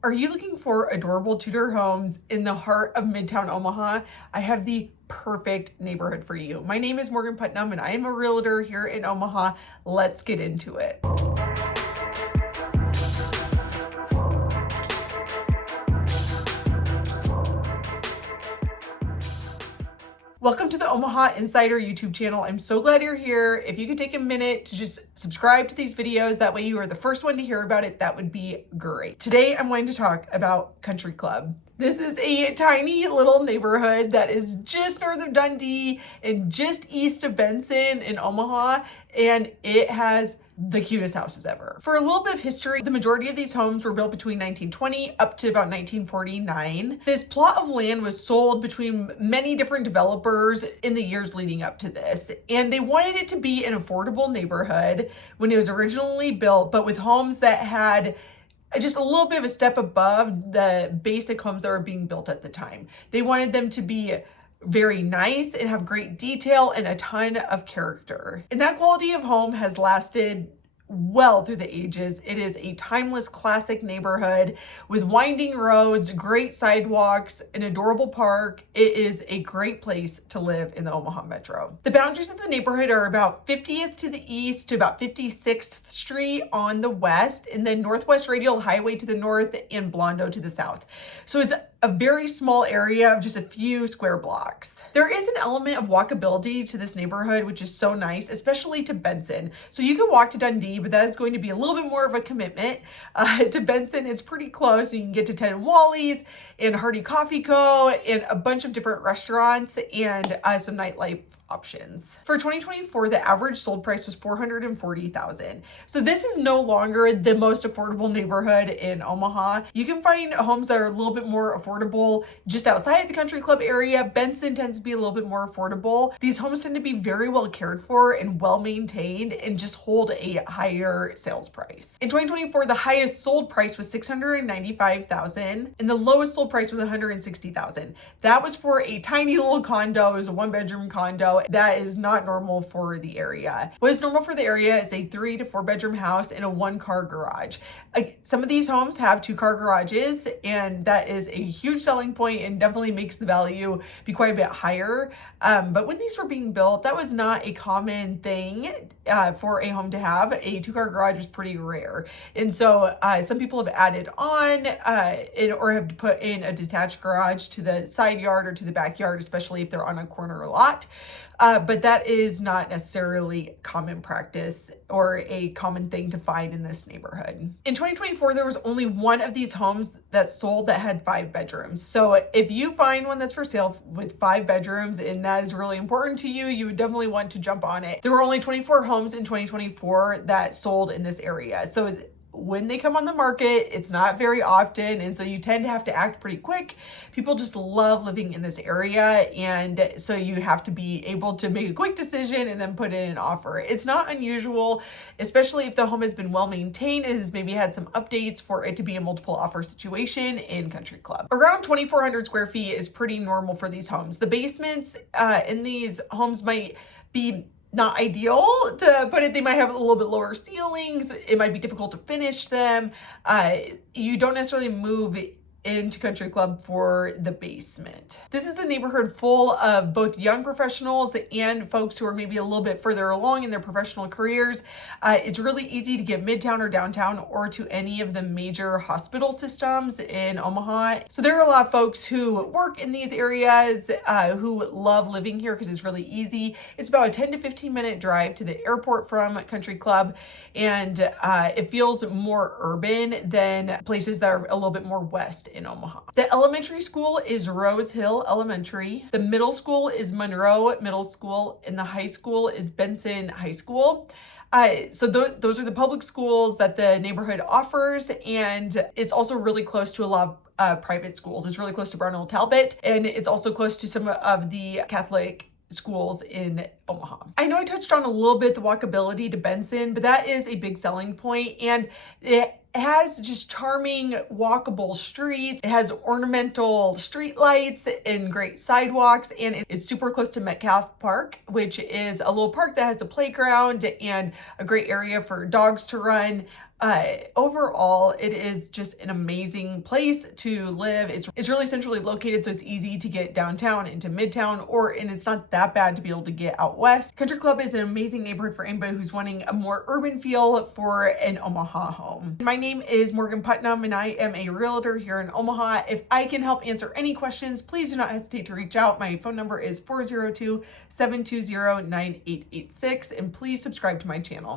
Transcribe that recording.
Are you looking for adorable Tudor homes in the heart of Midtown Omaha? I have the perfect neighborhood for you. My name is Morgan Putnam and I am a realtor here in Omaha. Let's get into it. Welcome to the Omaha Insider YouTube channel. I'm so glad you're here. If you could take a minute to just subscribe to these videos, that way you are the first one to hear about it, that would be great. Today, I'm going to talk about Country Club. This is a tiny little neighborhood that is just north of Dundee and just east of Benson in Omaha, and it has the cutest houses ever. For a little bit of history, the majority of these homes were built between 1920 up to about 1949. This plot of land was sold between many different developers in the years leading up to this, and they wanted it to be an affordable neighborhood when it was originally built, but with homes that had just a little bit of a step above the basic homes that were being built at the time. They wanted them to be very nice and have great detail and a ton of character. And that quality of home has lasted well through the ages. It is a timeless classic neighborhood with winding roads, great sidewalks, an adorable park. It is a great place to live in the Omaha Metro. The boundaries of the neighborhood are about 50th to the east to about 56th Street on the west, and then Northwest Radial Highway to the north and Blondo to the south. So it's a very small area of just a few square blocks. There is an element of walkability to this neighborhood, which is so nice, especially to Benson. So you can walk to Dundee, but that is going to be a little bit more of a commitment. To Benson, it's pretty close. You can get to Ted and Wally's and Hardy Coffee Co. and a bunch of different restaurants and some nightlife options. For 2024, the average sold price was $440,000. So this is no longer the most affordable neighborhood in Omaha. You can find homes that are a little bit more affordable just outside of the Country Club area. Benson tends to be a little bit more affordable. These homes tend to be very well cared for and well maintained and just hold a higher sales price. In 2024, the highest sold price was $695,000 and the lowest sold price was $160,000. That was for a tiny little condo. It was a one-bedroom condo. That is not normal for the area. What is normal for the area is a 3 to 4 bedroom house and a 1-car garage. Some of these homes have 2-car garages, and that is a huge selling point and definitely makes the value be quite a bit higher. But when these were being built, that was not a common thing for a home to have. A 2-car garage was pretty rare. And so some people have added on or have put in a detached garage to the side yard or to the backyard, especially if they're on a corner lot. But that is not necessarily common practice or a common thing to find in this neighborhood. In 2024, there was only one of these homes that sold that had 5 bedrooms. So if you find one that's for sale with 5 bedrooms and that is really important to you, you would definitely want to jump on it. There were only 24 homes in 2024 that sold in this area. So when they come on the market, it's not very often, and so you tend to have to act pretty quick. People just love living in this area, and so you have to be able to make a quick decision and then put in an offer. It's not unusual, especially if the home has been well maintained. It has maybe had some updates for it to be a multiple offer situation in Country Club. Around 2,400 square feet is pretty normal for these homes. The basements in these homes might be not ideal to put it. They might have a little bit lower ceilings. It might be difficult to finish them. You don't necessarily move into Country Club for the basement. This is a neighborhood full of both young professionals and folks who are maybe a little bit further along in their professional careers. It's really easy to get Midtown or downtown or to any of the major hospital systems in Omaha. So there are a lot of folks who work in these areas who love living here because it's really easy. It's about a 10 to 15 minute drive to the airport from Country Club, and it feels more urban than places that are a little bit more west in Omaha. The elementary school is Rose Hill Elementary. The middle school is Monroe Middle School, and the high school is Benson High School. So those are the public schools that the neighborhood offers, and it's also really close to a lot of private schools. It's really close to Brownell Talbot, and it's also close to some of the Catholic schools in Omaha. I know I touched on a little bit the walkability to Benson, but that is a big selling point, and it has just charming walkable streets. It has ornamental streetlights and great sidewalks, and it's super close to Metcalfe Park, which is a little park that has a playground and a great area for dogs to run. Overall, it is just an amazing place to live. It's really centrally located, so it's easy to get downtown into Midtown, and it's not that bad to be able to get out west. Country Club is an amazing neighborhood for anybody who's wanting a more urban feel for an Omaha home. My name is Morgan Putnam, and I am a realtor here in Omaha. If I can help answer any questions, please do not hesitate to reach out. My phone number is 402-720-9886, and please subscribe to my channel.